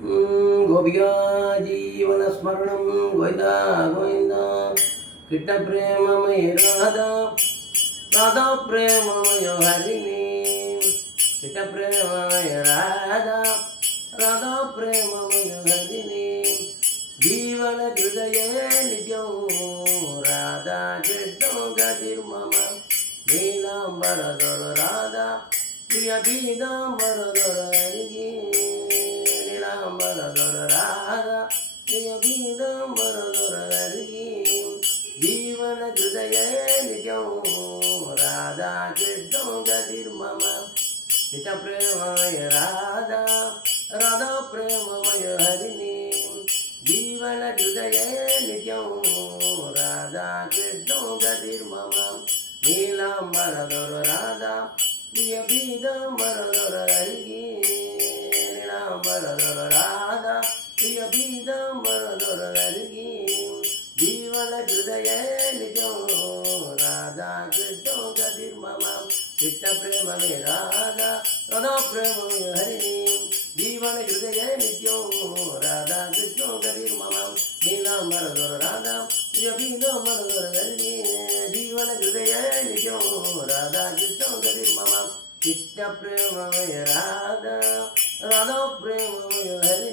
गोपिका जीवनस्मरणं गोविन्दा गोविन्द कृष्ण प्रेममय राधा राधा प्रेममय हरिणी कृष्ण प्रेममय राधा राधा प्रेममय हरिणी जीवन हृदये नित्यं राधा कृष्ण गतिर्मम नीलाम्बरधर राधा प्रिय पीताम्बरधर हरिणी नीलाम्बरधर राधा प्रिय पीताम्बरधर हरिणी जीवन हृदये नित्यं राधा कृष्ण गतिर्मम कृष्ण प्रेममय राधा राधा प्रेममय हरिणी जीवन हृदये नित्यं राधा कृष्ण गतिर्मम नीलाम्बरधर राधा प्रिय पीताम्बरधर हरिणी नीलाम्बरधर राधा प्रिय पीताम्बरधर हरिणी जीवन हृदये नित्यं राधा कृष्ण गतिर्मम कृष्ण प्रेममय राधा राधा प्रेममय हरिणी जीवन हृदये नित्यं राधा कृष्ण गतिर्मम नीलाम्बरधर राधा प्रिय पीताम्बरधर हरिणी जीवन हृदये नित्यं राधा कृष्ण गतिर्मम कृष्ण प्रेममय राधा राधा प्रेममय हरिणी